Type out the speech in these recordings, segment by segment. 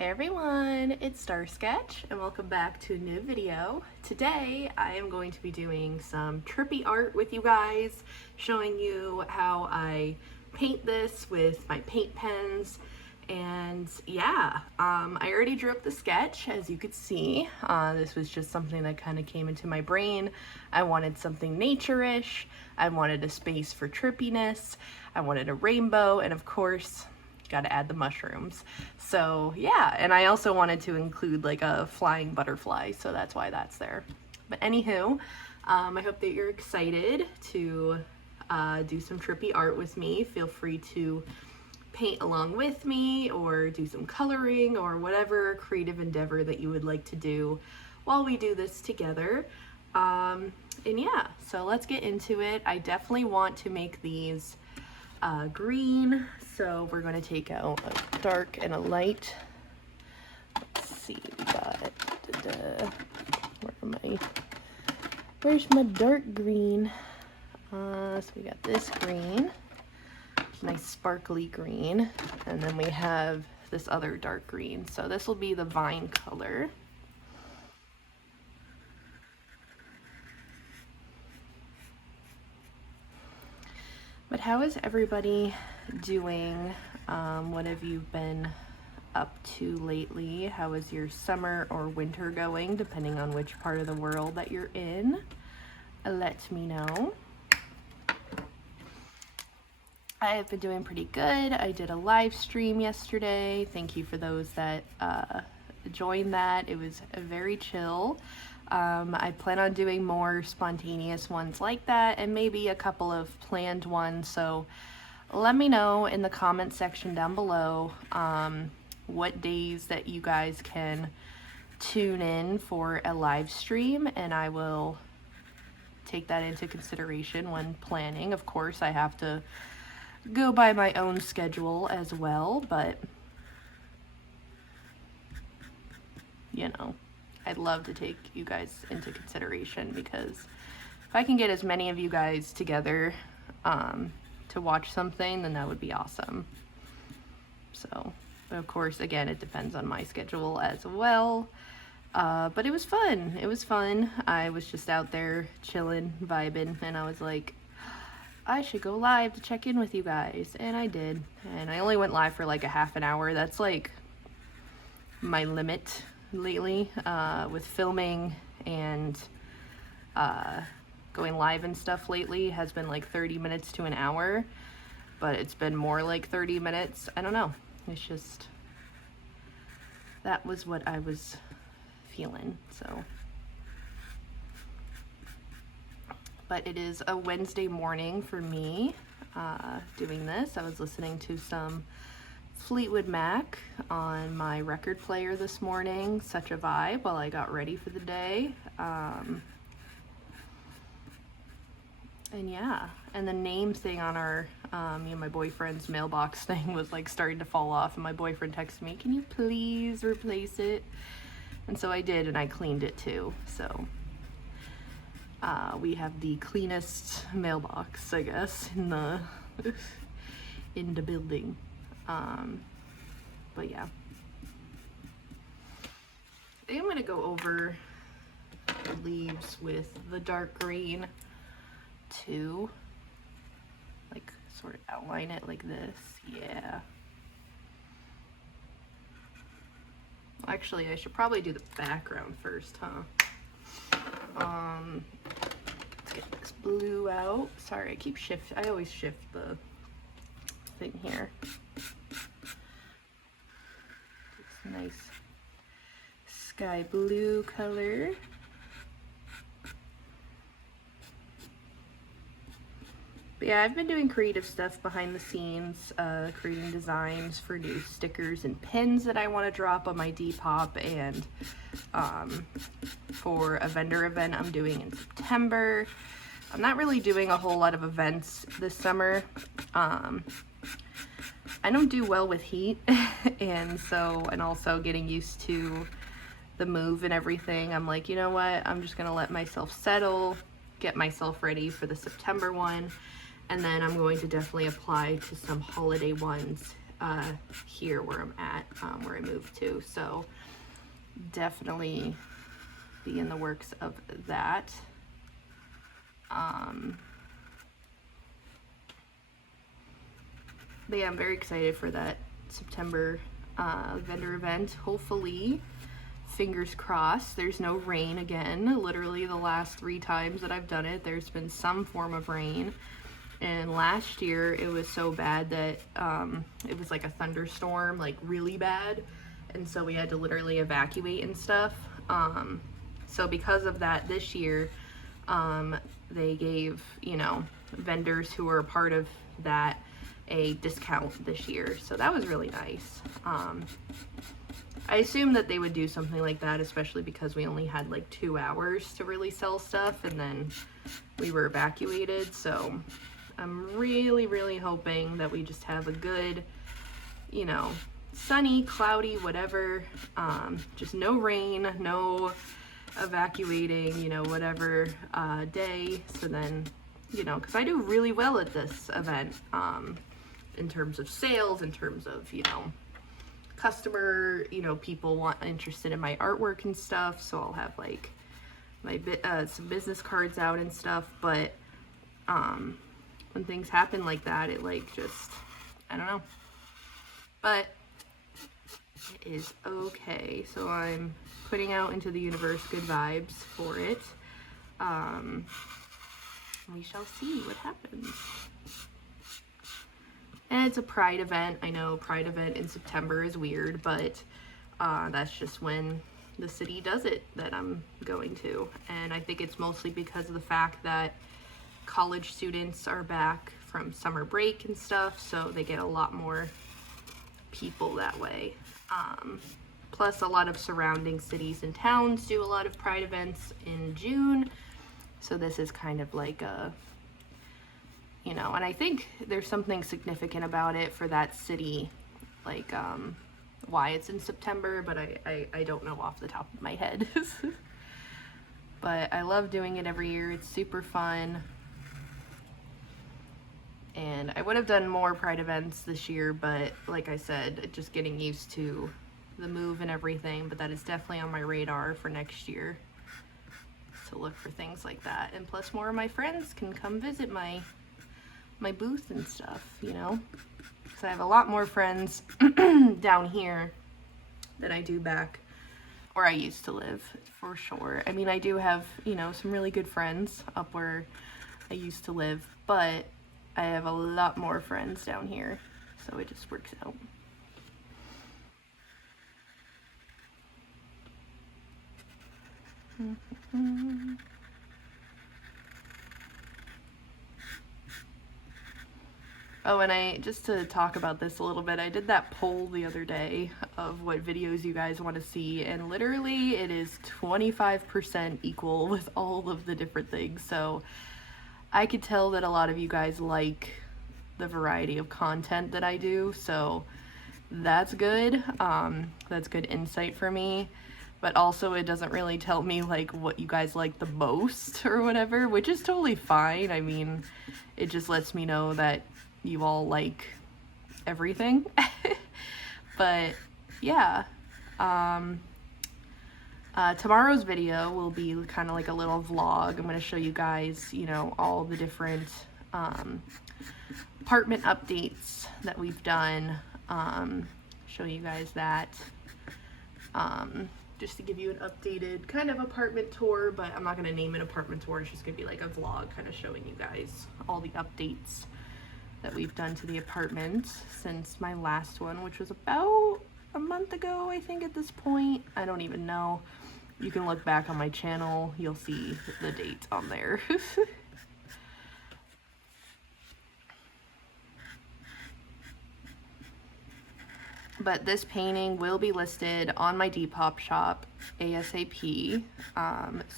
Hey everyone, it's Star Sketch and welcome back to a new video. Today I am going to be doing some trippy art with you guys, showing you how I paint this with my paint pens. And yeah, I already drew up the sketch, as you could see. This was just something that kind of came into my brain. I wanted something nature-ish, I wanted a space for trippiness, I wanted a rainbow, and of course, got to add the mushrooms. So yeah, and I also wanted to include like a flying butterfly, so that's why that's there. But anywho, I hope that you're excited to do some trippy art with me. Feel free to paint along with me or do some coloring or whatever creative endeavor that you would like to do while we do this together. And yeah, so let's get into it. I definitely want to make these green, so we're going to take out a dark and a light. Let's see, we got where's my dark green? So we got this green, nice sparkly green, and then we have this other dark green, so this will be the vine color. But how is everybody doing? What have you been up to lately? How is your summer or winter going, depending on which part of the world that you're in? Let me know. I have been doing pretty good. I did a live stream yesterday. Thank you for those that joined that. It was very chill. I plan on doing more spontaneous ones like that and maybe a couple of planned ones, so let me know in the comment section down below what days that you guys can tune in for a live stream, and I will take that into consideration when planning. Of course, I have to go by my own schedule as well, but you know, I'd love to take you guys into consideration, because if I can get as many of you guys together to watch something, then that would be awesome. So, but of course, again, it depends on my schedule as well. But it was fun. It was fun. I was just out there chilling, vibing, and I was like, I should go live to check in with you guys, and I did. And I only went live for like a half an hour. That's like my limit lately with filming and going live and stuff lately has been like 30 minutes to an hour, but it's been more like 30 minutes. I don't know. It's just, that was what I was feeling, so. But it is a Wednesday morning for me doing this. I was listening to some Fleetwood Mac on my record player this morning. Such a vibe while I got ready for the day. And yeah, and the name thing on our, me and my boyfriend's mailbox thing was like starting to fall off, and my boyfriend texted me, can you please replace it? And so I did, and I cleaned it too, so. We have the cleanest mailbox, I guess, in the building. But yeah, I think I'm gonna go over the leaves with the dark green to like sort of outline it like this. Yeah. Actually, I should probably do the background first, huh? Let's get this blue out. Sorry, I always shift the thing here. This nice sky blue color. But yeah, I've been doing creative stuff behind the scenes, creating designs for new stickers and pins that I want to drop on my Depop, and for a vendor event I'm doing in September. I'm not really doing a whole lot of events this summer. I don't do well with heat, and also getting used to the move and everything. I'm like, you know what, I'm just gonna let myself settle, get myself ready for the September one, and then I'm going to definitely apply to some holiday ones here where I'm at, where I moved to. So definitely be in the works of that. But yeah, I'm very excited for that September vendor event. Hopefully, fingers crossed, there's no rain again. Literally the last 3 times that I've done it, there's been some form of rain. And last year it was so bad that it was like a thunderstorm, like really bad. And so we had to literally evacuate and stuff. So because of that, this year, they gave, you know, vendors who were a part of that a discount this year. So that was really nice. I assumed that they would do something like that, especially because we only had like 2 hours to really sell stuff and then we were evacuated. So I'm really, really hoping that we just have a good, you know, sunny, cloudy, whatever, just no rain, no evacuating, you know, whatever day. So then, you know, because I do really well at this event, in terms of sales, in terms of, you know, customer, you know, people interested in my artwork and stuff. So I'll have like my some business cards out and stuff. But when things happen like that, it like just, I don't know. But it is okay. So I'm putting out into the universe good vibes for it. We shall see what happens. And it's a Pride event. I know Pride event in September is weird, but that's just when the city does it that I'm going to. And I think it's mostly because of the fact that college students are back from summer break and stuff, so they get a lot more people that way. Plus a lot of surrounding cities and towns do a lot of Pride events in June. So this is kind of like a, you know, and I think there's something significant about it for that city, like why it's in September, but I don't know off the top of my head. But I love doing it every year. It's super fun. And I would have done more Pride events this year, but like I said, just getting used to the move and everything. But that is definitely on my radar for next year, to look for things like that. And plus more of my friends can come visit my booth and stuff, you know, because I have a lot more friends down here than I do back where I used to live, for sure. I mean, I do have, you know, some really good friends up where I used to live, but I have a lot more friends down here, so it just works out. Oh, and just to talk about this a little bit, I did that poll the other day of what videos you guys want to see, and literally it is 25% equal with all of the different things. So I could tell that a lot of you guys like the variety of content that I do, so that's good. That's good insight for me. But also it doesn't really tell me like what you guys like the most or whatever, which is totally fine. I mean, it just lets me know that you all like everything. But yeah, tomorrow's video will be kind of like a little vlog. I'm going to show you guys, you know, all the different apartment updates that we've done. Show you guys that, just to give you an updated kind of apartment tour, but I'm not going to name it apartment tour. It's just going to be like a vlog kind of showing you guys all the updates that we've done to the apartment since my last one, which was about a month ago, I think, at this point. I don't even know. You can look back on my channel. You'll see the date on there. But this painting will be listed on my Depop shop ASAP.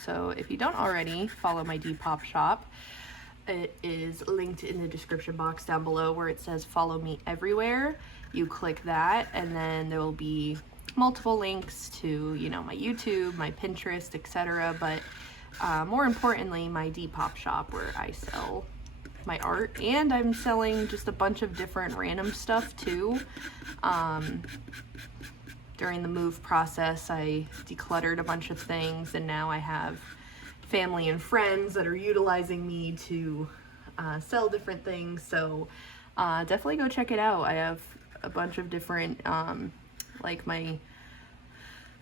So if you don't already follow my Depop shop, it is linked in the description box down below where it says follow me everywhere. You click that and then there will be multiple links to, you know, my YouTube, my Pinterest, etc. But more importantly, my Depop shop where I sell my art, and I'm selling just a bunch of different random stuff too. During the move process, I decluttered a bunch of things, and now I have family and friends that are utilizing me to sell different things. So definitely go check it out. I have a bunch of different, like my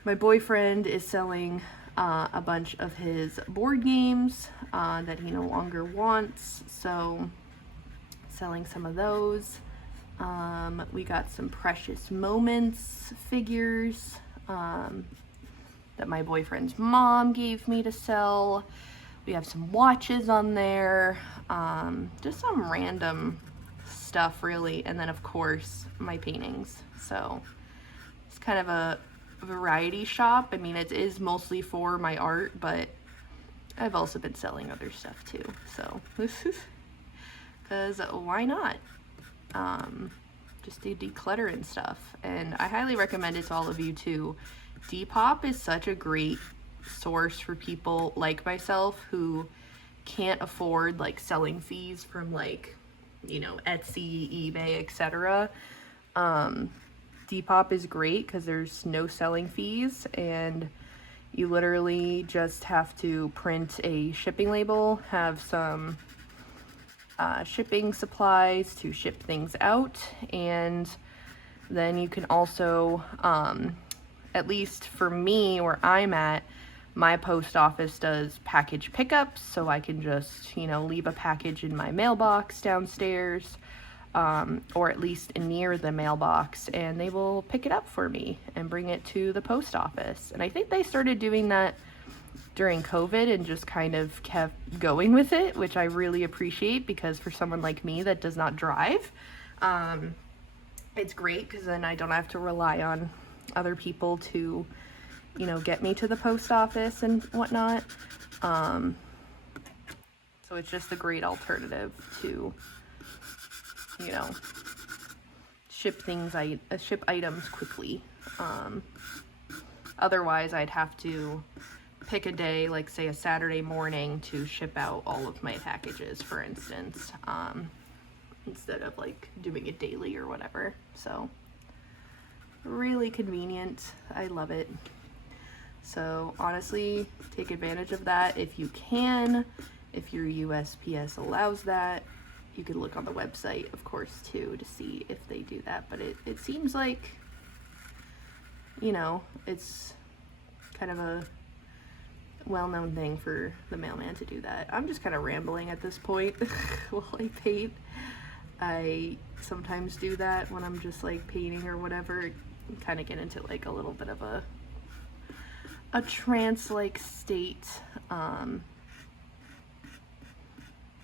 boyfriend is selling a bunch of his board games that he no longer wants, so selling some of those. We got some Precious Moments figures that my boyfriend's mom gave me to sell. We have some watches on there, just some random stuff really, and then of course my paintings. So it's kind of a variety shop. I mean, it is mostly for my art, but I've also been selling other stuff too, so because why not? Just to declutter and stuff. And I highly recommend it to all of you too. Depop is such a great source for people like myself who can't afford like selling fees from like, you know, Etsy, eBay, etc. Depop is great because there's no selling fees, and you literally just have to print a shipping label, have some shipping supplies to ship things out, and then you can also, at least for me where I'm at, my post office does package pickups, so I can just, you know, leave a package in my mailbox downstairs, or at least near the mailbox, and they will pick it up for me and bring it to the post office. And I think they started doing that during COVID and just kind of kept going with it, which I really appreciate, because for someone like me that does not drive, it's great because then I don't have to rely on other people to, you know, get me to the post office and whatnot. So it's just a great alternative to, you know, ship items quickly. Otherwise I'd have to pick a day, like say a Saturday morning, to ship out all of my packages, for instance, instead of like doing it daily or whatever. So really convenient. I love it. So honestly, take advantage of that if you can. If your USPS allows that, you can look on the website, of course, too, to see if they do that. But it seems like, you know, it's kind of a well-known thing for the mailman to do that. I'm just kind of rambling at this point while I paint. I sometimes do that when I'm just like painting or whatever, kind of get into like a little bit of a trance-like state.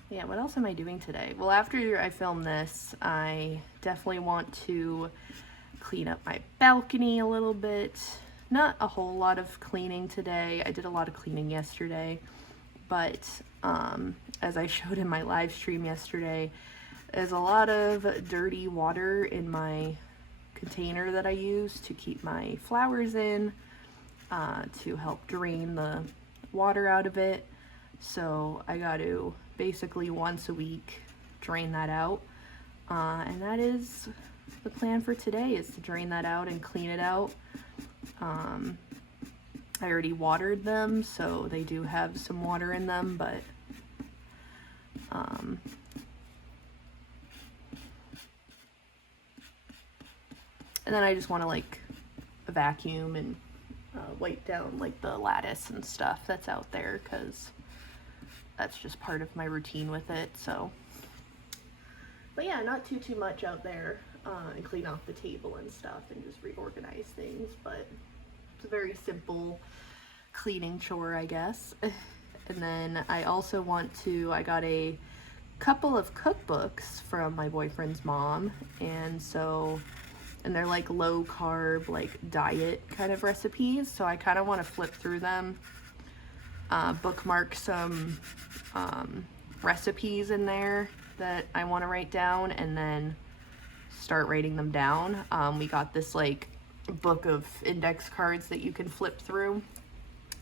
Yeah, what else am I doing today? Well, after I film this, I definitely want to clean up my balcony a little bit. Not a whole lot of cleaning today. I did a lot of cleaning yesterday, but as I showed in my live stream yesterday, there's a lot of dirty water in my container that I use to keep my flowers in, to help drain the water out of it. So I got to basically once a week drain that out, and that is the plan for today, is to drain that out and clean it out. I already watered them, so they do have some water in them, but and then I just want to like vacuum and wipe down like the lattice and stuff that's out there, because that's just part of my routine with it. So, but yeah, not too much out there, and clean off the table and stuff and just reorganize things, but it's a very simple cleaning chore, I guess. And then I also I got a couple of cookbooks from my boyfriend's mom, and they're like low carb, like diet kind of recipes, so I kind of want to flip through them, bookmark some recipes in there that I want to write down, and then start writing them down. We got this like book of index cards that you can flip through,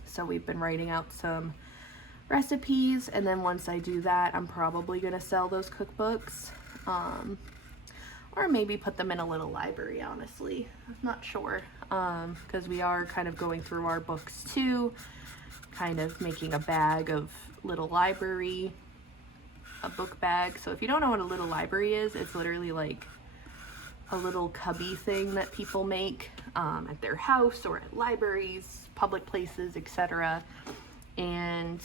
so we've been writing out some recipes, and then once I do that, I'm probably gonna sell those cookbooks, or maybe put them in a little library, honestly. I'm not sure, because we are kind of going through our books too, kind of making a bag of little library, a book bag. So if you don't know what a little library is, it's literally like a little cubby thing that people make at their house or at libraries, public places, etc. And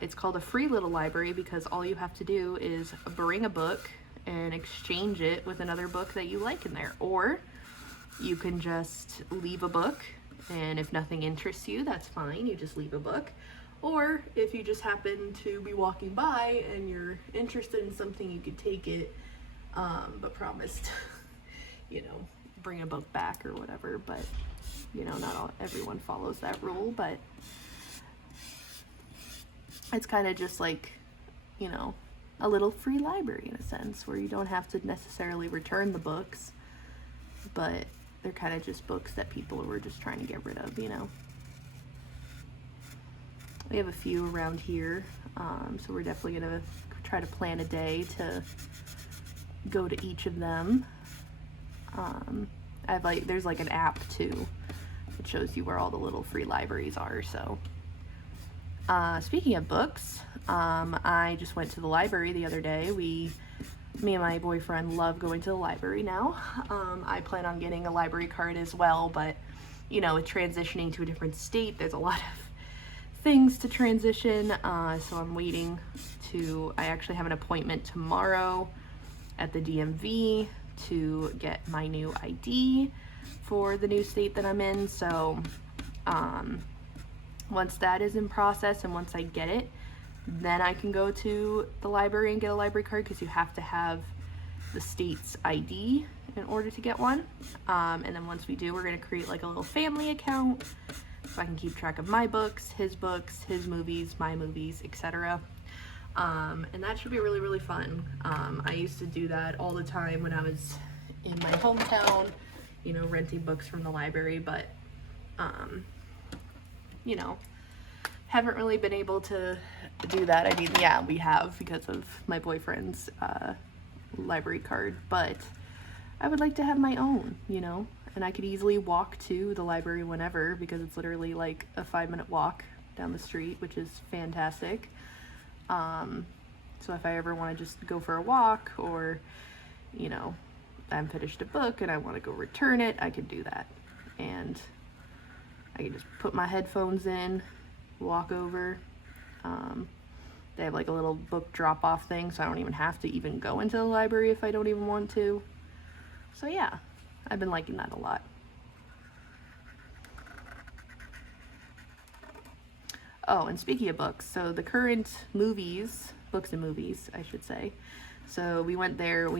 it's called a free little library because all you have to do is bring a book and exchange it with another book that you like in there. Or you can just leave a book, and if nothing interests you, that's fine, you just leave a book. Or if you just happen to be walking by and you're interested in something, you could take it, but promised, you know, bring a book back or whatever. But, you know, not everyone follows that rule, but it's kind of just like, you know, a little free library in a sense, where you don't have to necessarily return the books, but they're kind of just books that people were just trying to get rid of, you know. We have a few around here, so we're definitely gonna try to plan a day to go to each of them. There's like an app too that shows you where all the little free libraries are. So speaking of books, I just went to the library the other day. Me and my boyfriend love going to the library now. I plan on getting a library card as well, but you know, with transitioning to a different state, there's a lot of things to transition, so I'm waiting I actually have an appointment tomorrow at the DMV to get my new ID for the new state that I'm in. So once that is in process and once I get it, then I can go to the library and get a library card, because you have to have the state's ID in order to get one. And then once we do, we're going to create like a little family account so I can keep track of my books, his movies, my movies, etc. And that should be really, really fun. I used to do that all the time when I was in my hometown, you know, renting books from the library, but, you know, haven't really been able to do that. I mean, yeah, we have because of my boyfriend's library card, but I would like to have my own, you know, and I could easily walk to the library whenever, because it's literally like a 5-minute walk down the street, which is fantastic. So if I ever want to just go for a walk, or, you know, I'm finished a book and I want to go return it, I could do that. And I can just put my headphones in, walk over. They have like a little book drop-off thing, so I don't even have to even go into the library if I don't even want to. So yeah, I've been liking that a lot. Oh, and speaking of books, so the current books and movies, I should say. So we went there,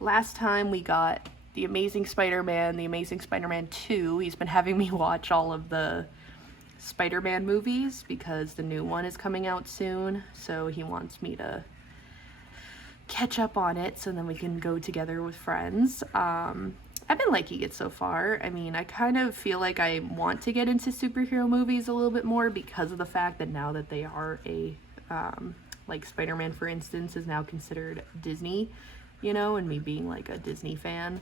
last time we got The Amazing Spider-Man 2. He's been having me watch all of the Spider-Man movies because the new one is coming out soon, so he wants me to catch up on it so then we can go together with friends. I've been liking it so far. I mean, I kind of feel like I want to get into superhero movies a little bit more because of the fact that now that they are like Spider-Man, for instance, is now considered Disney, you know, and me being like a Disney fan,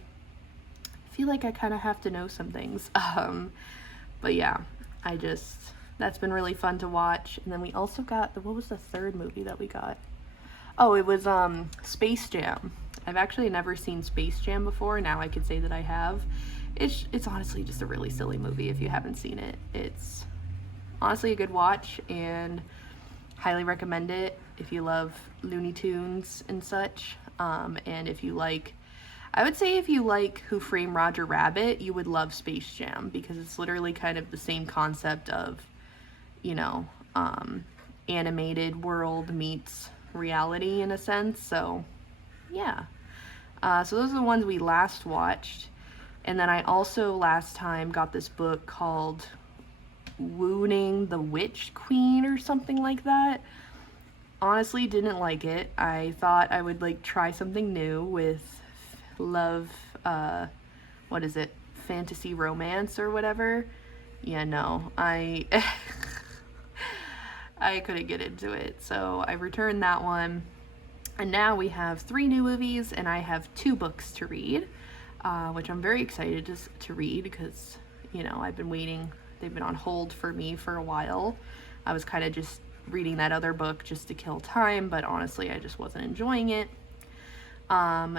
I feel like I kind of have to know some things. But yeah, that's been really fun to watch. And then we also got what was the third movie that we got? Oh, it was Space Jam. I've actually never seen Space Jam before. Now I could say that I have. It's honestly just a really silly movie if you haven't seen it. It's honestly a good watch and highly recommend it if you love Looney Tunes and such. And if you like, I would say if you like Who Framed Roger Rabbit, you would love Space Jam, because it's literally kind of the same concept of, you know, animated world meets reality in a sense. So yeah, so those are the ones we last watched. And then I also last time got this book called Wooing the Witch Queen or something like that. Honestly, didn't like it. I thought I would like try something new with love, what is it, fantasy romance or whatever. Yeah, no, I couldn't get into it. So I returned that one. And now we have 3 new movies, and I have 2 books to read, which I'm very excited to read because, you know, I've been waiting. They've been on hold for me for a while. I was kind of just reading that other book just to kill time, but honestly, I just wasn't enjoying it.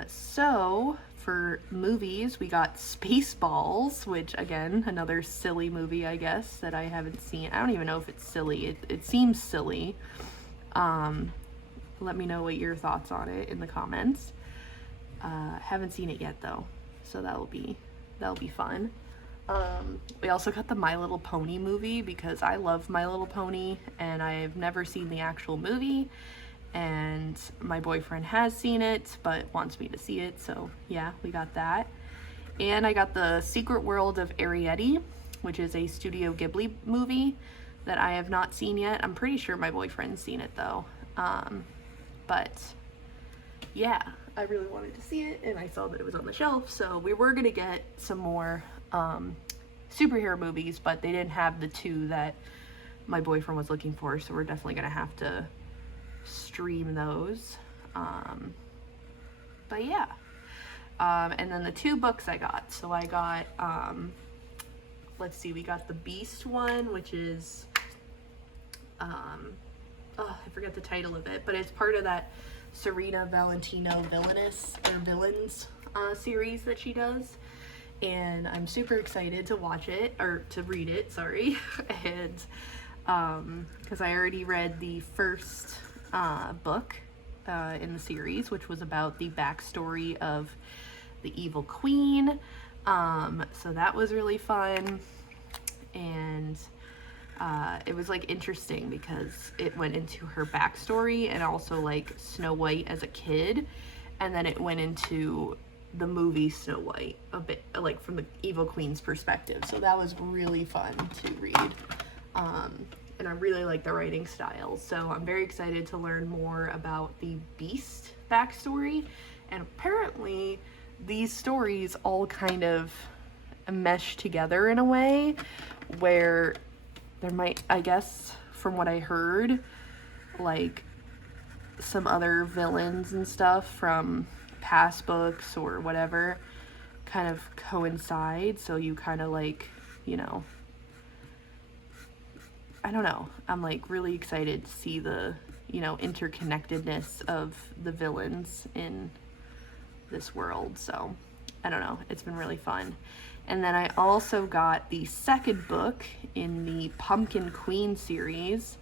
So for movies, we got Spaceballs, which again, another silly movie, I guess, that I haven't seen. I don't even know if it's silly. It seems silly. Let me know what your thoughts on it in the comments. Haven't seen it yet though, so that'll be fun. We also got the My Little Pony movie because I love My Little Pony and I've never seen the actual movie, and my boyfriend has seen it but wants me to see it, so yeah, we got that. And I got The Secret World of Arrietty, which is a Studio Ghibli movie that I have not seen yet. I'm pretty sure my boyfriend's seen it though. But yeah, I really wanted to see it and I saw that it was on the shelf, so we were gonna get some more superhero movies, but they didn't have the 2 that my boyfriend was looking for, so we're definitely gonna have to stream those. But yeah, and then the 2 books I got, so I got let's see, we got the Beast one, which is I forget the title of it, but it's part of that Serena Valentino Villains series that she does, and I'm super excited to watch it, or to read it, sorry. And because I already read the first book in the series, which was about the backstory of the evil queen, so that was really fun. And it was like interesting because it went into her backstory and also like Snow White as a kid, and then it went into the movie Snow White a bit, like from the evil queen's perspective, so that was really fun to read. And I really like the writing style, so I'm very excited to learn more about the Beast backstory. And apparently these stories all kind of mesh together in a way where there might, I guess, from what I heard, like some other villains and stuff from past books or whatever kind of coincide, so you kind of like, you know, I don't know, I'm like really excited to see the, you know, interconnectedness of the villains in this world. So I don't know, it's been really fun. And then I also got the second book in the Pumpkin Queen series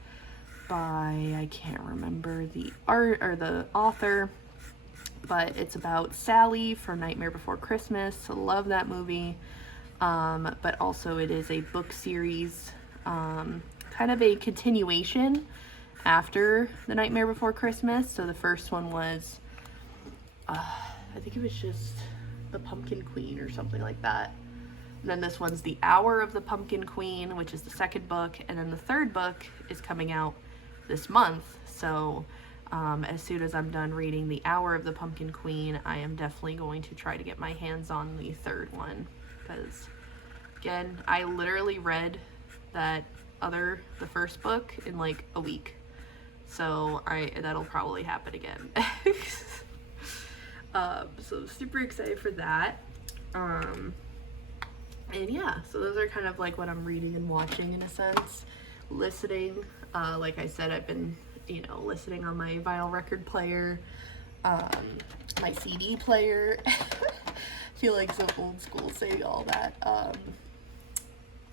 by, I can't remember the art or the author, but it's about Sally from Nightmare Before Christmas. I love that movie. But also it is a book series, kind of a continuation after the Nightmare Before Christmas. So the first one was, I think it was just the Pumpkin Queen or something like that. And then this one's The Hour of the Pumpkin Queen, which is the second book. And then the third book is coming out this month. So as soon as I'm done reading The Hour of the Pumpkin Queen, I am definitely going to try to get my hands on the third one. Because, again, I literally read the first book in like a week. So that'll probably happen again. So super excited for that. And yeah, so those are kind of like what I'm reading and watching in a sense. Listening, like I said, I've been, you know, listening on my vinyl record player, my CD player. I feel like so old school saying all that.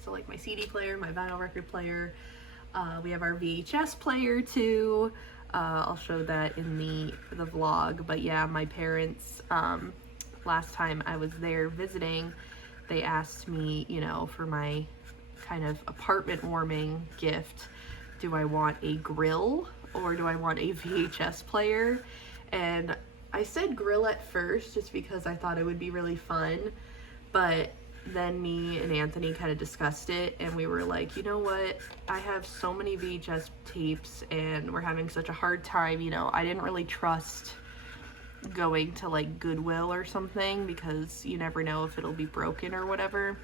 So like my CD player, my vinyl record player. We have our VHS player too. I'll show that in the vlog. But yeah, my parents, last time I was there visiting, they asked me, you know, for my kind of apartment warming gift, do I want a grill or do I want a VHS player? And I said grill at first just because I thought it would be really fun, but then me and Anthony kind of discussed it and we were like, you know what, I have so many VHS tapes and we're having such a hard time, you know, I didn't really trust going to like Goodwill or something because you never know if it'll be broken or whatever.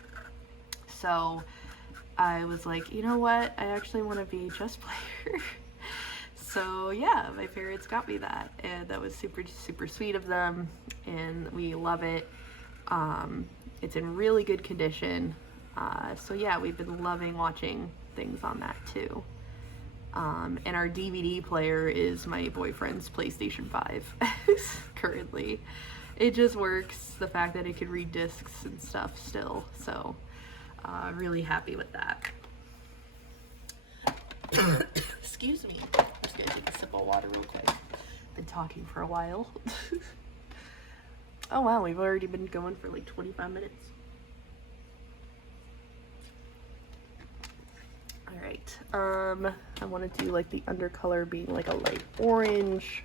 So I was like, you know what? I actually want a VHS player. So yeah, my parents got me that, and that was super, super sweet of them, and we love it. It's in really good condition. So yeah, we've been loving watching things on that too. And our DVD player is my boyfriend's PlayStation 5 currently. It just works, the fact that it could read discs and stuff still, so really happy with that. Excuse me, I'm just gonna take a sip of water real quick. Been talking for a while. Oh wow, we've already been going for like 25 minutes. Alright, I want to do like the undercolor being like a light orange.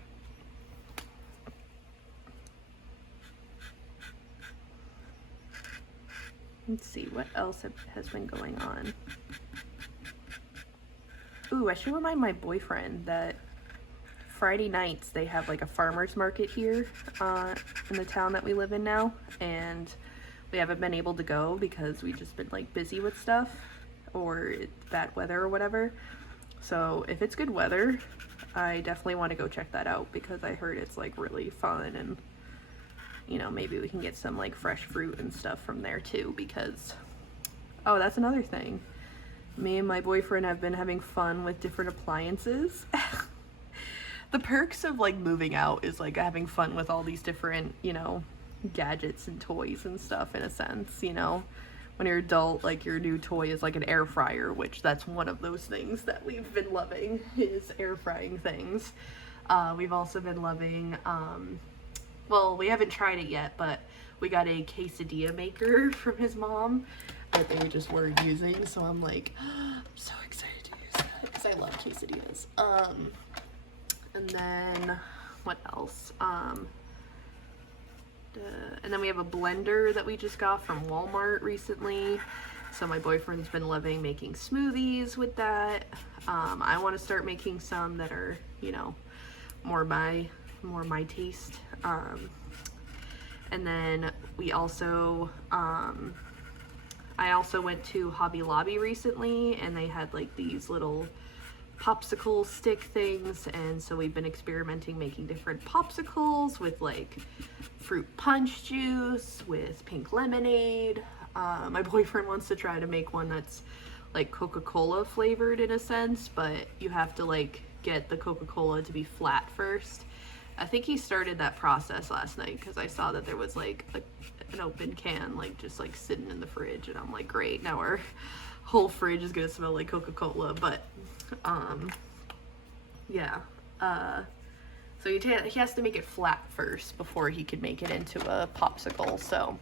Let's see, what else has been going on? Ooh, I should remind my boyfriend that Friday nights they have like a farmer's market here in the town that we live in now, and we haven't been able to go because we've just been like busy with stuff, or it's bad weather or whatever. So if it's good weather, I definitely want to go check that out because I heard it's like really fun, and you know, maybe we can get some like fresh fruit and stuff from there too, because oh, that's another thing. Me and my boyfriend have been having fun with different appliances. The perks of like moving out is like having fun with all these different, you know, gadgets and toys and stuff in a sense, you know. When you're adult, like your new toy is like an air fryer, which that's one of those things that we've been loving, is air frying things. We've also been loving, well, we haven't tried it yet, but we got a quesadilla maker from his mom that they just weren't using, so I'm like, I'm so excited to use that because I love quesadillas. And then what else? And then we have a blender that we just got from Walmart recently. So my boyfriend's been loving making smoothies with that. I want to start making some that are, you know, more my taste. And then we also, I also went to Hobby Lobby recently, and they had like these little popsicle stick things, and so we've been experimenting making different popsicles with like fruit punch juice, with pink lemonade. My boyfriend wants to try to make one that's like Coca-Cola flavored in a sense, but you have to like get the Coca-Cola to be flat first. I think he started that process last night because I saw that there was like an open can like just like sitting in the fridge, and I'm like, great, now our whole fridge is gonna smell like Coca-Cola. But yeah, so he has to make it flat first before he can make it into a popsicle, so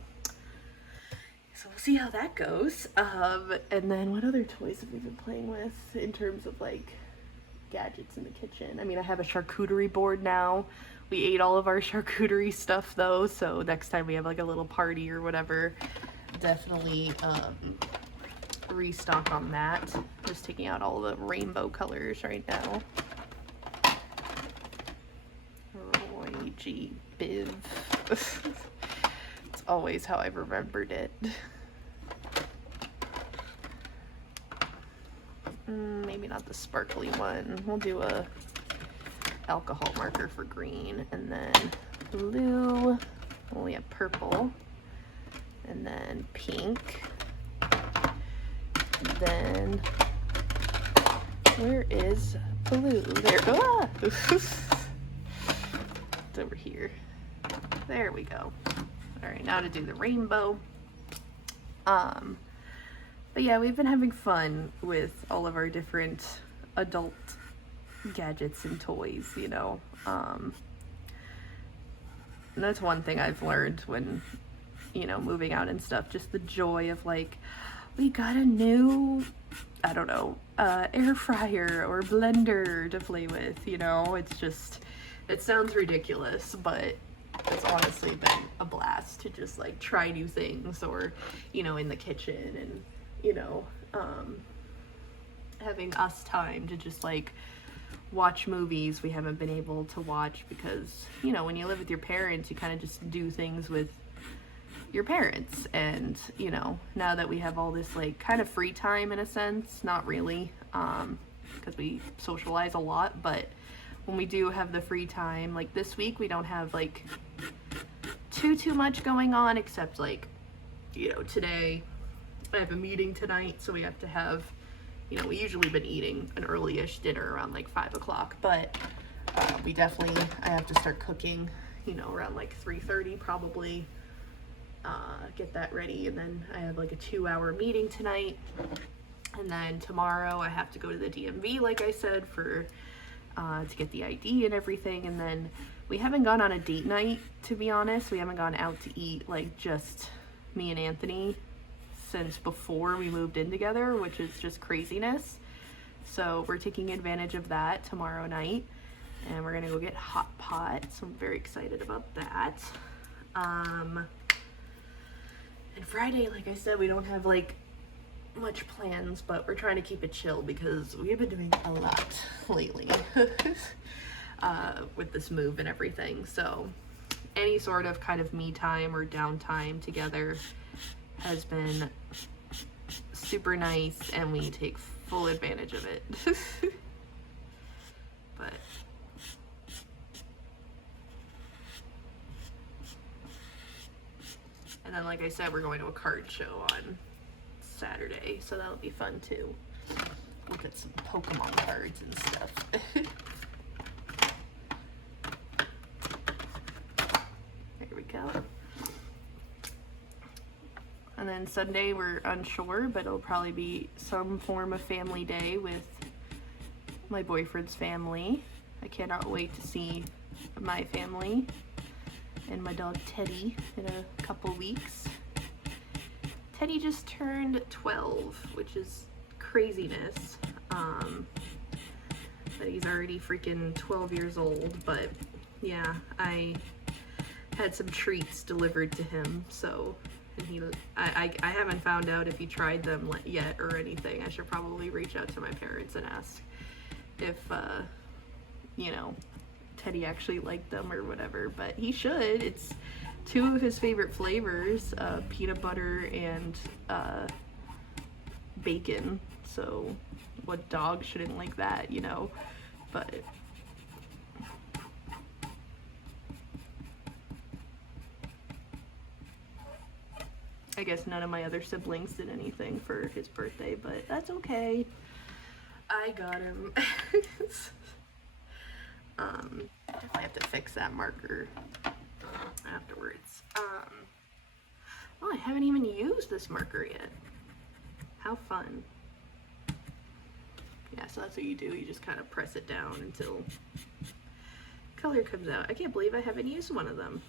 we'll see how that goes. And then what other toys have we been playing with in terms of like gadgets in the kitchen? I mean, I have a charcuterie board now. We ate all of our charcuterie stuff though, so next time we have like a little party or whatever, definitely restock on that. Just taking out all the rainbow colors right now. Roy G. Biv. It's always how I've remembered it. Maybe not the sparkly one. We'll do a alcohol marker for green, and then blue. Well, we have purple, and then pink. Then where is blue? There. Ah! It's over here. There we go. All right, now to do the rainbow. But yeah, we've been having fun with all of our different adult gadgets and toys, you know. And that's one thing I've learned when, you know, moving out and stuff, just the joy of like, we got a new, I don't know, air fryer or blender to play with, you know. It's just, it sounds ridiculous, but it's honestly been a blast to just like try new things, or, you know, in the kitchen, and, you know, having us time to just like watch movies we haven't been able to watch because, you know, when you live with your parents, you kind of just do things with, your parents. And, you know, now that we have all this like kind of free time in a sense, not really, because we socialize a lot, but when we do have the free time, like this week, we don't have like too much going on, except like, you know, today I have a meeting tonight, so we have to have, you know, we usually been eating an early-ish dinner around like 5 o'clock, but we definitely, I have to start cooking, you know, around like 3:30 probably, get that ready, and then I have like a 2-hour meeting tonight, and then tomorrow I have to go to the DMV, like I said, for to get the ID and everything. And then we haven't gone on a date night, to be honest. We haven't gone out to eat, like just me and Anthony, since before we moved in together, which is just craziness. So we're taking advantage of that tomorrow night, and we're gonna go get hot pot, so I'm very excited about that. And Friday, like I said, we don't have like much plans, but we're trying to keep it chill because we've been doing a lot lately with this move and everything. So any sort of kind of me time or downtime together has been super nice, and we take full advantage of it. But and then, like I said, we're going to a card show on Saturday, so that'll be fun too. Look at some Pokemon cards and stuff. There we go. And then Sunday we're unsure, but it'll probably be some form of family day with my boyfriend's family. I cannot wait to see my family and my dog Teddy in a couple weeks. Teddy just turned 12, which is craziness, that he's already freaking 12 years old. But yeah, I had some treats delivered to him, so, and I haven't found out if he tried them yet or anything. I should probably reach out to my parents and ask if, you know, Teddy actually liked them or whatever, but he should. It's 2 of his favorite flavors, peanut butter and bacon, so what dog shouldn't like that, you know? But I guess none of my other siblings did anything for his birthday, but that's okay. I got him. I have to fix that marker afterwards. Oh, I haven't even used this marker yet. How fun. Yeah, so that's what you do. You just kind of press it down until color comes out. I can't believe I haven't used one of them.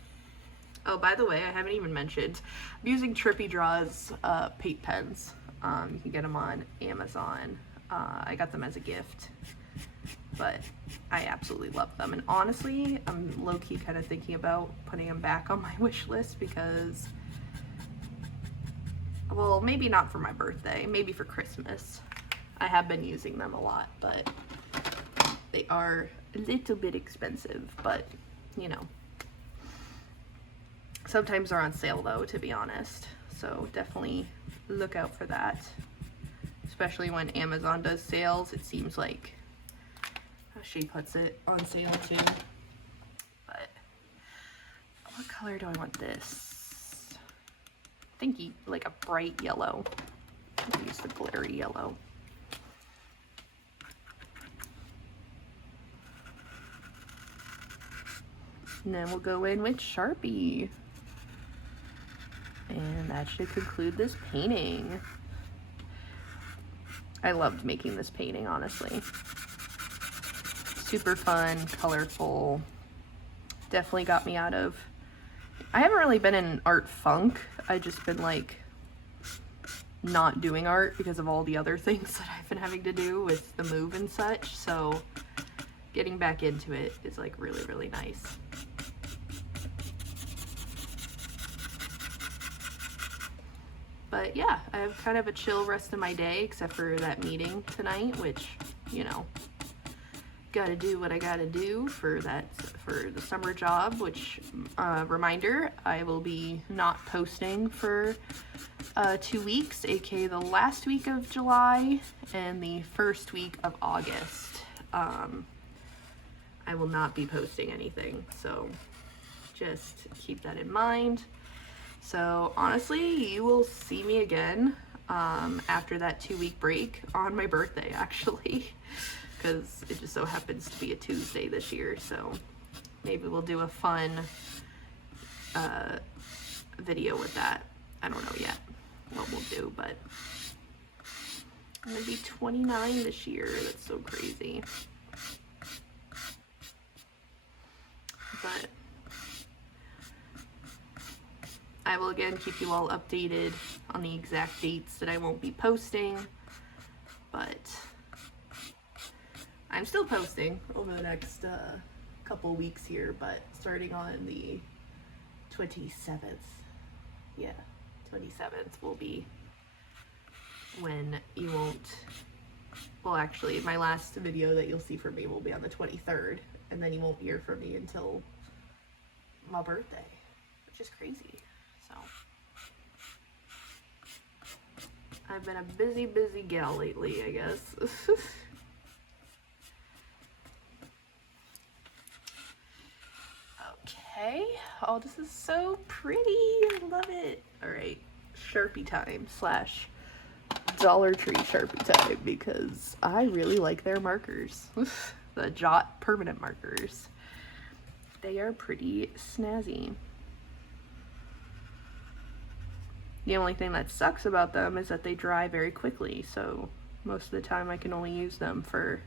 Oh, by the way, I haven't even mentioned, I'm using Trippy Draws paint pens. You can get them on Amazon. I got them as a gift, but I absolutely love them. And honestly, I'm low-key kind of thinking about putting them back on my wish list because, well, maybe not for my birthday, maybe for Christmas. I have been using them a lot, but they are a little bit expensive, but you know. Sometimes they're on sale though, to be honest. So definitely look out for that. Especially when Amazon does sales, it seems like, how she puts it, on sale too. But what color do I want this? I think like a bright yellow. I'll use the glittery yellow. And then we'll go in with Sharpie. And that should conclude this painting. I loved making this painting, honestly. Super fun, colorful. Definitely got me out of... I haven't really been in art funk. I've just been like not doing art because of all the other things that I've been having to do with the move and such. So getting back into it is like really, really nice. But yeah, I have kind of a chill rest of my day, except for that meeting tonight, which, you know, gotta do what I gotta do for the summer job, which reminder, I will be not posting for 2 weeks, aka the last week of July and the first week of August. I will not be posting anything, so just keep that in mind. So honestly, you will see me again after that 2-week break on my birthday, actually, because it just so happens to be a Tuesday this year. So maybe we'll do a fun video with that. I don't know yet what we'll do, but I'm gonna be 29 this year. That's so crazy. But I will again keep you all updated on the exact dates that I won't be posting, but I'm still posting over the next couple weeks here, but starting on the 27th, yeah, 27th will be when you won't, well actually my last video that you'll see from me will be on the 23rd, and then you won't hear from me until my birthday, which is crazy. So I've been a busy gal lately, I guess. Okay, oh, this is so pretty. I love it. All right, Sharpie time slash Dollar Tree Sharpie time, because I really like their markers. The Jot permanent markers. They are pretty snazzy. The only thing that sucks about them is that they dry very quickly, so most of the time I can only use them for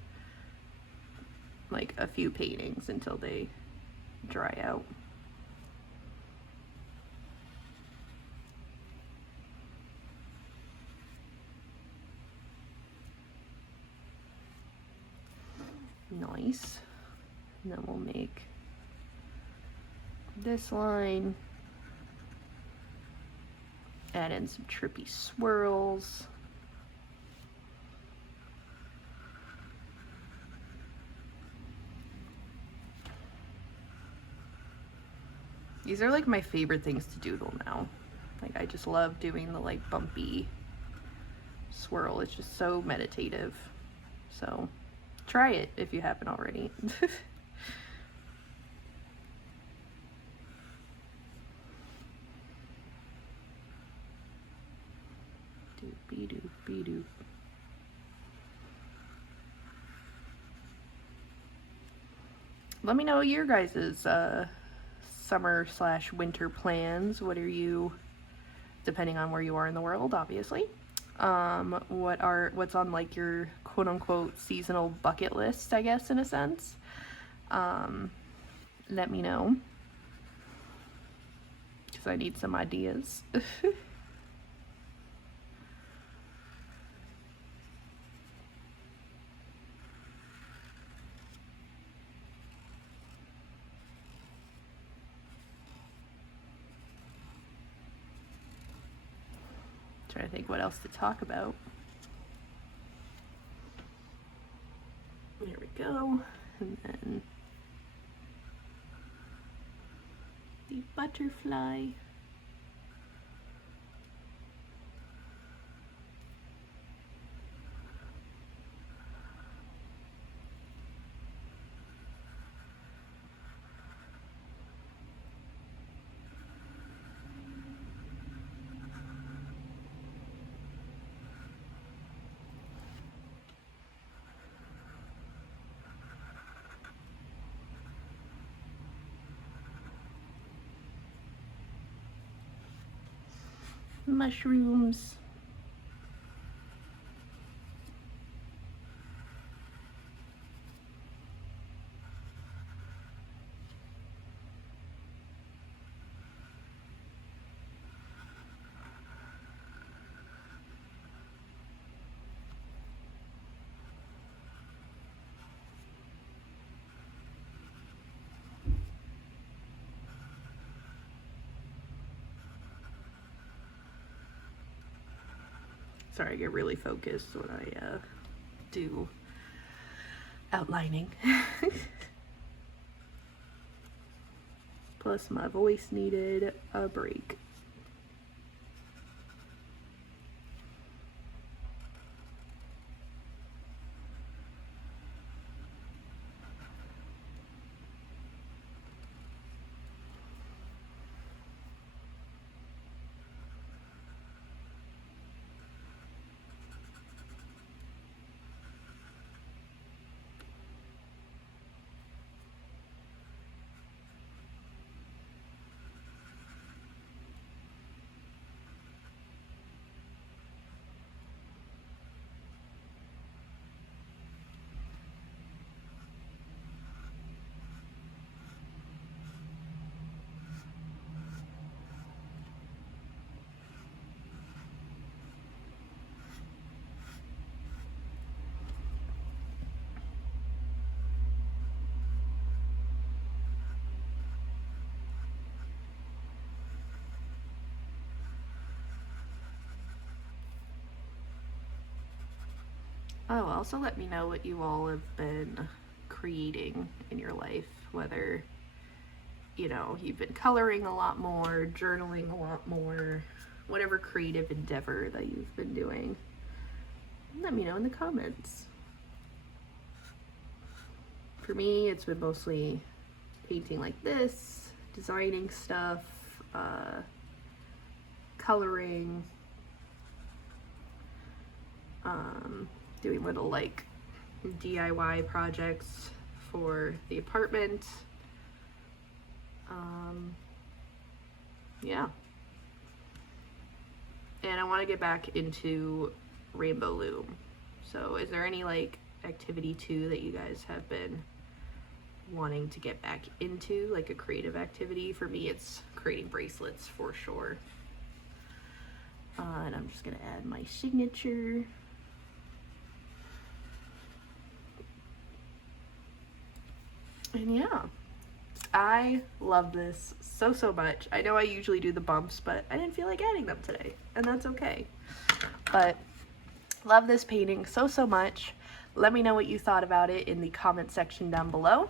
like a few paintings until they dry out. Nice. And then we'll make this line, add in some trippy swirls. These are like my favorite things to doodle now. Like I just love doing the like bumpy swirl. It's just so meditative. So try it if you haven't already. Doopy doopy doop. Let me know your guys's summer slash winter plans. What are you, depending on where you are in the world, obviously. What's on like your quote unquote seasonal bucket list, I guess, in a sense. Let me know, because I need some ideas. Trying to think what else to talk about. There we go. And then the butterfly. Mushrooms. Sorry, I get really focused when I do outlining. Plus my voice needed a break. Oh, also let me know what you all have been creating in your life, whether, you know, you've been coloring a lot more, journaling a lot more, whatever creative endeavor that you've been doing. Let me know in the comments. For me, it's been mostly painting like this, designing stuff, coloring, doing little like DIY projects for the apartment. Yeah. And I want to get back into Rainbow Loom. So is there any like activity too that you guys have been wanting to get back into, like a creative activity? For me, it's creating bracelets for sure. And I'm just gonna add my signature. And yeah, I love this so much. I know I usually do the bumps, but I didn't feel like adding them today, and that's okay. But love this painting so much. Let me know what you thought about it in the comment section down below.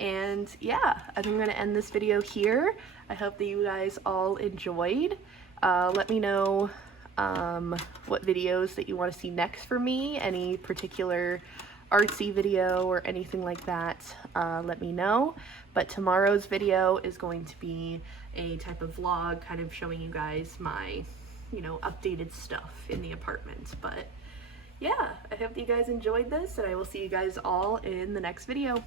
And yeah, I'm gonna end this video here. I hope that you guys all enjoyed. Let me know what videos that you want to see next for me, any particular artsy video or anything like that. Let me know. But tomorrow's video is going to be a type of vlog, kind of showing you guys my, you know, updated stuff in the apartment. But yeah, I hope that you guys enjoyed this, and I will see you guys all in the next video.